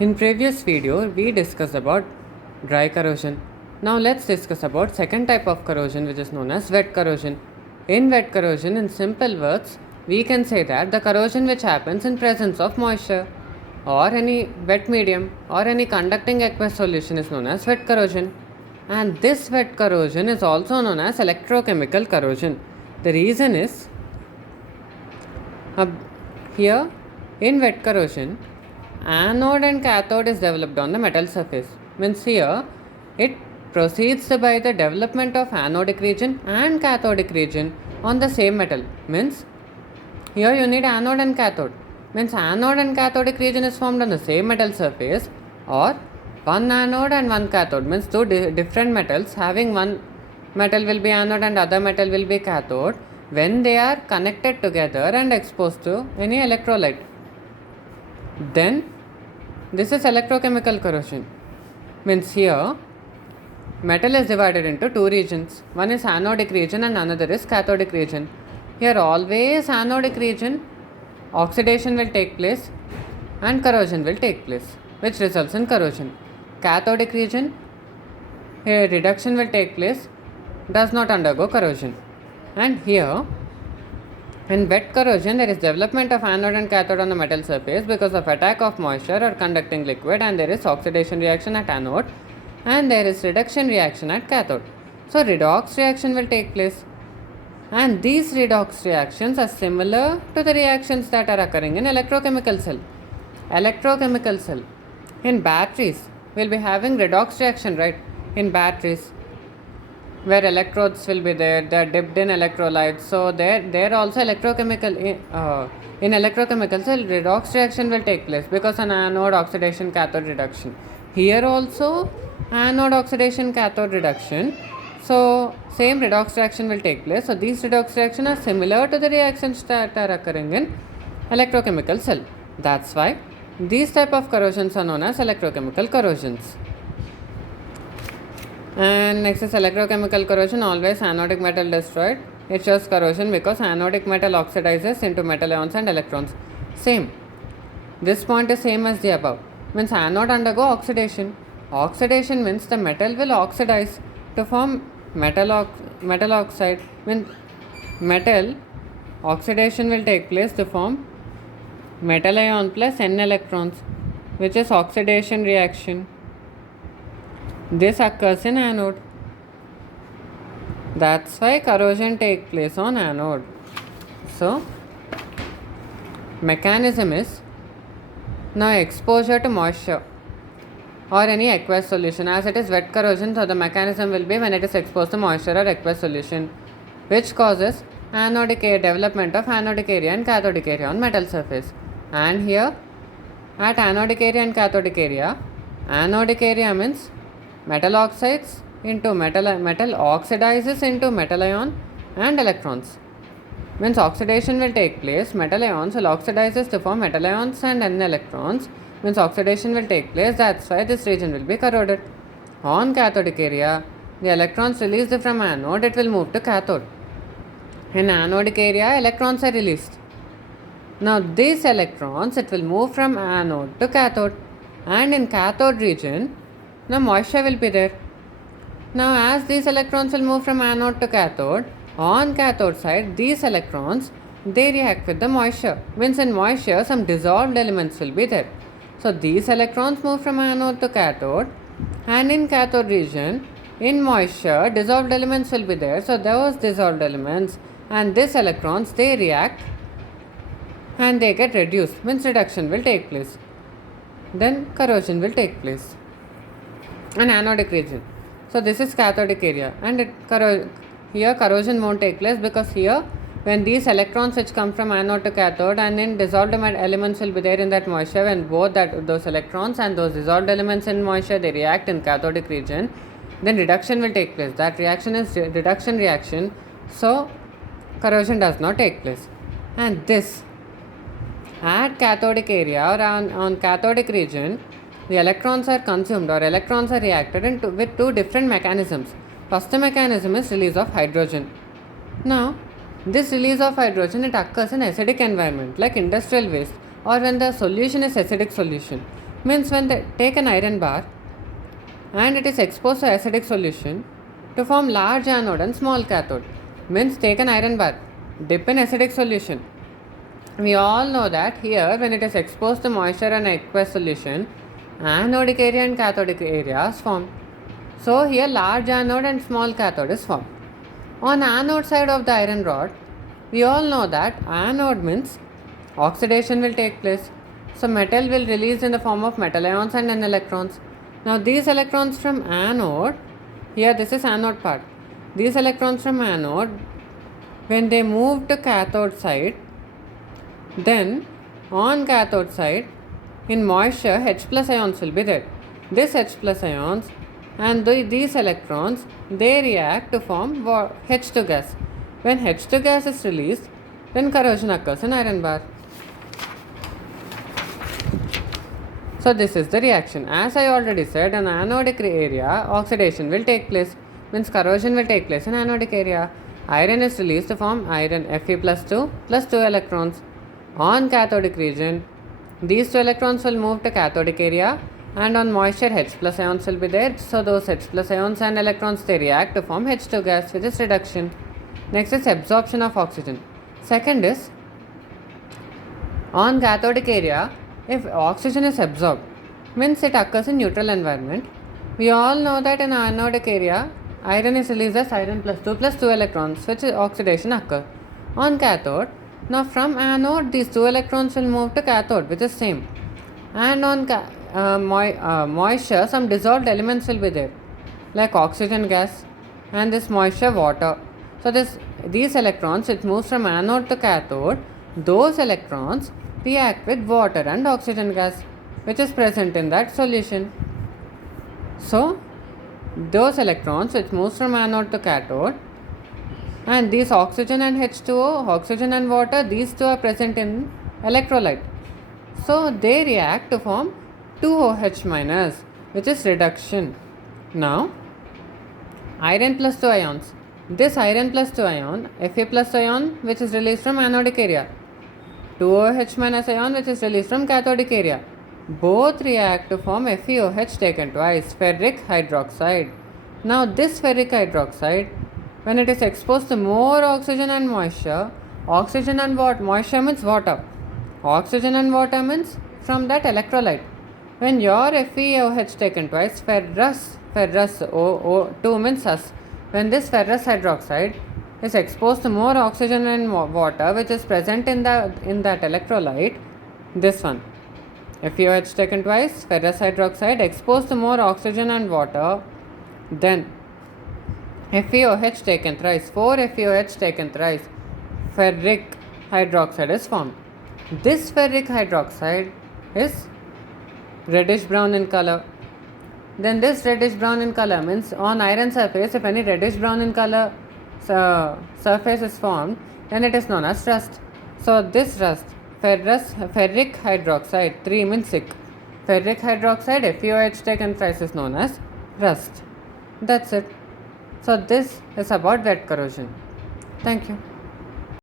In previous video, we discussed about dry corrosion. Now let's discuss about second type of corrosion, which is known as wet corrosion. In wet corrosion, in simple words, we can say that the corrosion which happens in presence of moisture or any wet medium or any conducting aqueous solution is known as wet corrosion. And this wet corrosion is also known as electrochemical corrosion. The reason is here in wet corrosion, anode and cathode is developed on the metal surface. Means here it proceeds by the development of anodic region and cathodic region on the same metal. Means here you need anode and cathode. Means anode and cathodic region is formed on the same metal surface, or one anode and one cathode. Means two different metals having one metal will be anode and other metal will be cathode when they are connected together and exposed to any electrolyte. Then this is electrochemical corrosion. Means here metal is divided into two regions. One is anodic region and another is cathodic region. Here always anodic region oxidation will take place and corrosion will take place, which results in corrosion. Cathodic region, here reduction will take place, does not undergo corrosion. And here in wet corrosion, there is development of anode and cathode on the metal surface because of attack of moisture or conducting liquid, and there is oxidation reaction at anode and there is reduction reaction at cathode. So redox reaction will take place, and these redox reactions are similar to the reactions that are occurring in electrochemical cell. Electrochemical cell. In batteries, we'll be having redox reaction, right? In batteries, where electrodes will be there, they are dipped in electrolytes. So there also electrochemical in electrochemical cell redox reaction will take place because an anode oxidation cathode reduction. Here also anode oxidation cathode reduction. So same redox reaction will take place. So these redox reactions are similar to the reactions that are occurring in electrochemical cell. That's why these type of corrosions are known as electrochemical corrosions. And next is electrochemical corrosion. Always anodic metal destroyed. It shows corrosion because anodic metal oxidizes into metal ions and electrons. Same. This point is same as the above. Means anode undergo oxidation. Oxidation means the metal will oxidize to form metal oxide. Means metal oxidation will take place to form metal ion plus n electrons, which is oxidation reaction. This occurs in anode. That's why corrosion takes place on anode. So, mechanism is now exposure to moisture or any aqueous solution. As it is wet corrosion, so the mechanism will be when it is exposed to moisture or aqueous solution, which causes anodic development of anodic area and cathodic area on metal surface. And here at anodic area and cathodic area means metal oxides into metal oxidizes into metal ion and electrons. Means oxidation will take place, metal ions will oxidizes to form metal ions and n electrons. Means oxidation will take place, that's why this region will be corroded. On cathodic area, the electrons released from anode, it will move to cathode. In anodic area, electrons are released. Now these electrons, it will move from anode to cathode, and in cathode region, now moisture will be there. Now as these electrons will move from anode to cathode, on cathode side these electrons they react with the moisture. Means in moisture some dissolved elements will be there. So these electrons move from anode to cathode, and in cathode region in moisture dissolved elements will be there. So those dissolved elements and these electrons they react and they get reduced. Means reduction will take place. Then corrosion will take place. An anodic region. So this is cathodic area, and here corrosion won't take place because here when these electrons which come from anode to cathode and in dissolved elements will be there in that moisture, when both those electrons and those dissolved elements in moisture they react in cathodic region, then reduction will take place. That reaction is reduction reaction. So corrosion does not take place. And this at cathodic area or on cathodic region, the electrons are consumed or electrons are reacted with two different mechanisms. First mechanism is release of hydrogen. Now, this release of hydrogen it occurs in acidic environment like industrial waste or when the solution is acidic solution. Means when they take an iron bar and it is exposed to acidic solution to form large anode and small cathode. Means take an iron bar, dip in acidic solution. We all know that here when it is exposed to moisture and aqueous solution, anodic area and cathodic area is formed. So here large anode and small cathode is formed. On anode side of the iron rod, we all know that anode means oxidation will take place. So metal will release in the form of metal ions and N electrons. Now these electrons from anode, here this is anode part. These electrons from anode, when they move to cathode side, then on cathode side in moisture H plus ions will be there. This H plus ions and these electrons, they react to form H2 gas. When H2 gas is released, then corrosion occurs in iron bar. So this is the reaction. As I already said, in anodic area, oxidation will take place. Means corrosion will take place in anodic area. Iron is released to form iron Fe plus 2 electrons. On cathodic region, these 2 electrons will move to cathodic area, and on moisture H plus ions will be there. So those H plus ions and electrons, they react to form H2 gas, which is reduction. Next is absorption of oxygen. Second is, on cathodic area, if oxygen is absorbed, means it occurs in neutral environment. We all know that in anodic area, iron is released as iron plus 2 electrons, which is oxidation occurs. On cathode, now from anode, these 2 electrons will move to cathode, which is same. And on moisture, some dissolved elements will be there, like oxygen gas and this moisture water. So these electrons, it moves from anode to cathode. Those electrons react with water and oxygen gas, which is present in that solution. So those electrons which moves from anode to cathode, and these oxygen and H2O, oxygen and water, these two are present in electrolyte. So they react to form 2OH minus, which is reduction. Now iron plus 2 ions. This iron plus 2 ion, Fe plus ion, which is released from anodic area, 2OH minus ion, which is released from cathodic area. Both react to form FeOH taken twice, ferric hydroxide. Now this ferric hydroxide, when it is exposed to more oxygen and moisture, oxygen and moisture means water, oxygen and water means from that electrolyte. When your FeOH taken twice, ferrous O2 means us. When this ferrous hydroxide is exposed to more oxygen and water, which is present in that electrolyte, this one, FeOH taken twice, ferrous hydroxide exposed to more oxygen and water, then FeOH taken thrice, 4 FeOH taken thrice, ferric hydroxide is formed. This ferric hydroxide is reddish brown in color. Then this reddish brown in color means on iron surface, if any reddish brown in color surface is formed, then it is known as rust. So this rust, ferric hydroxide, 3 means sick. Ferric hydroxide, FeOH taken thrice, is known as rust. That's it. So this is about wet corrosion. Thank you.